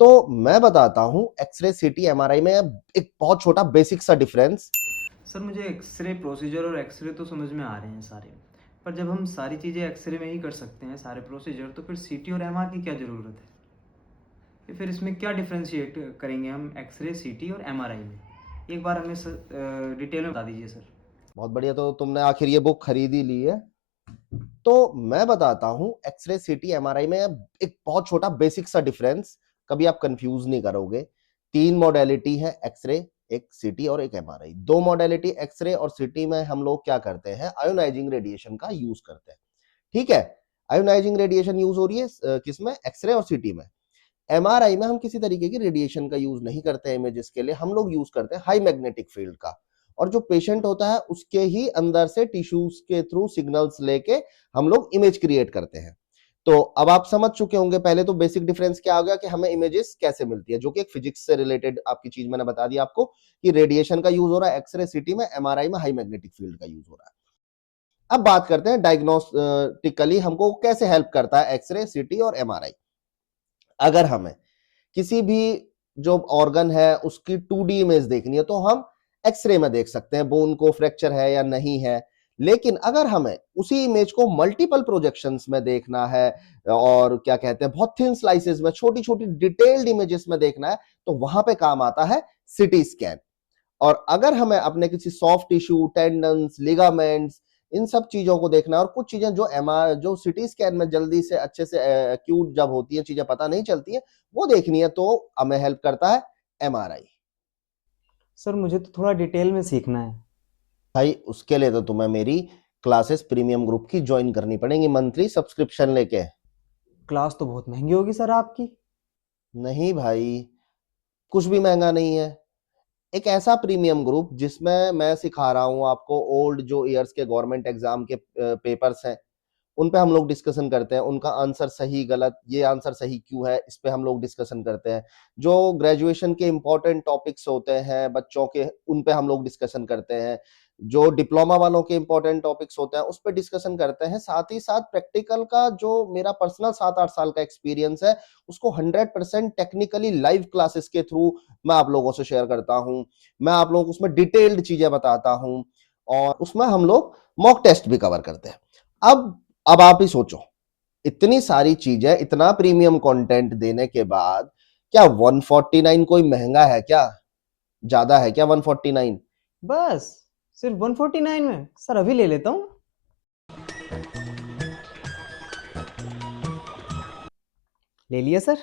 तो मैं बताता हूँ एक्सरे सीटी एमआरआई में एक बहुत छोटा बेसिक सा डिफरेंस। सर मुझे एक्सरे प्रोसीजर और एक्सरे तो समझ में आ रहे हैं सारे, पर जब हम सारी चीज़ें एक्सरे में ही कर सकते हैं सारे प्रोसीजर, तो फिर सीटी और एमआर की क्या ज़रूरत है? या फिर इसमें क्या डिफ्रेंशिएट करेंगे हम एक्सरे, सीटी और एमआरआई में? एक बार हमें डिटेल में बता दीजिए सर। बहुत बढ़िया, तो तुमने आखिर ये बुक खरीद ही ली है। तो मैं बताता हूँ एक्सरे सीटी एमआरआई में एक बहुत छोटा बेसिक सा डिफरेंस, कभी आप कंफ्यूज नहीं करोगे। 3 मॉडलिटी है एक्सरे, एक सीटी और एक एमआरआई। 2 मॉडलिटी एक्सरे और सीटी में हम लोग क्या करते हैं, आयोनाइजिंग रेडिएशन का यूज करते हैं। ठीक है, आयोनाइजिंग रेडिएशन यूज हो रही है किसमें, एक्सरे और सीटी में। एमआरआई में हम किसी तरीके की रेडिएशन का यूज नहीं करते हैं इमेजेस के लिए, हम लोग यूज करते हैं हाई मैग्नेटिक फील्ड का। और जो पेशेंट होता है उसके ही अंदर से टिश्यूज के थ्रू सिग्नल्स लेके हम लोग इमेज क्रिएट करते हैं। तो अब आप समझ चुके होंगे, पहले तो बेसिक डिफरेंस क्या आ गया कि हमें इमेजेस कैसे मिलती है, जो कि एक फिजिक्स से रिलेटेड आपकी चीज मैंने बता दी आपको कि रेडिएशन का यूज हो रहा है एक्सरे सिटी में, एमआरआई में हाई मैग्नेटिक फील्ड का यूज हो रहा है। अब बात करते हैं डायग्नोस्टिकली हमको कैसे हेल्प करता है एक्सरे सिटी और एमआरआई। अगर हमें किसी भी जो ऑर्गन है उसकी 2D इमेज देखनी है तो हम एक्सरे में देख सकते हैं बोन को फ्रैक्चर है या नहीं है। लेकिन अगर हमें उसी इमेज को मल्टीपल प्रोजेक्शंस में देखना है और क्या कहते हैं बहुत थिन स्लाइसेस में छोटी छोटी डिटेल्ड इमेजेस में देखना है, तो वहां पे काम आता है सिटी स्कैन। और अगर हमें अपने किसी सॉफ्ट टिश्यू, टेंडन्स, लिगामेंट्स, इन सब चीजों को देखना है और कुछ चीजें जो एमआर जो सिटी स्कैन में जल्दी से अच्छे से एक्यूट जब होती है चीजें पता नहीं चलती है, वो देखनी है, तो हमें हेल्प करता है एमआरआई। सर मुझे तो थोड़ा डिटेल में सीखना है। भाई उसके लिए तो तुम्हें मेरी क्लासेस प्रीमियम ग्रुप की ज्वाइन करनी पड़ेगी, मंथली सब्सक्रिप्शन लेके। क्लास तो बहुत महंगी होगी सर आपकी। नहीं भाई, कुछ भी महंगा नहीं है। एक ऐसा प्रीमियम ग्रुप जिसमें मैं सिखा रहा हूं आपको ओल्ड जो ईयर्स के गवर्नमेंट एग्जाम के पेपर्स हैं, उन पे हम लोग डिस्कशन करते हैं, उनका आंसर सही गलत, ये आंसर सही क्यों है, इस पे हम लोग डिस्कशन करते हैं। जो ग्रेजुएशन के इंपॉर्टेंट टॉपिक्स होते हैं बच्चों के, उन पे हम लोग डिस्कशन करते हैं। जो डिप्लोमा वालों के इंपॉर्टेंट टॉपिक्स होते हैं उस पे डिस्कशन करते हैं। साथ ही साथ प्रैक्टिकल का जो मेरा पर्सनल 7-8 साल का एक्सपीरियंस है उसको 100% टेक्निकली लाइव क्लासेस के थ्रू मैं आप लोगों से शेयर करता हूं। मैं आप लोगों को उसमें डिटेल्ड चीजें बताता हूं और उसमें हम लोग मॉक टेस्ट भी कवर करते हैं। अब आप ही सोचो, इतनी सारी चीजें, इतना प्रीमियम कंटेंट देने के बाद क्या 149 कोई महंगा है क्या, ज्यादा है क्या 149? बस सिर्फ 149 में? सर अभी ले लेता हूँ। ले लिया सर।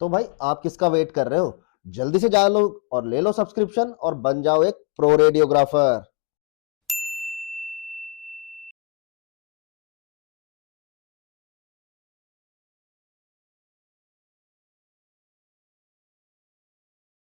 तो भाई आप किसका वेट कर रहे हो, जल्दी से जा लो और ले लो सब्सक्रिप्शन और बन जाओ एक प्रो रेडियोग्राफर।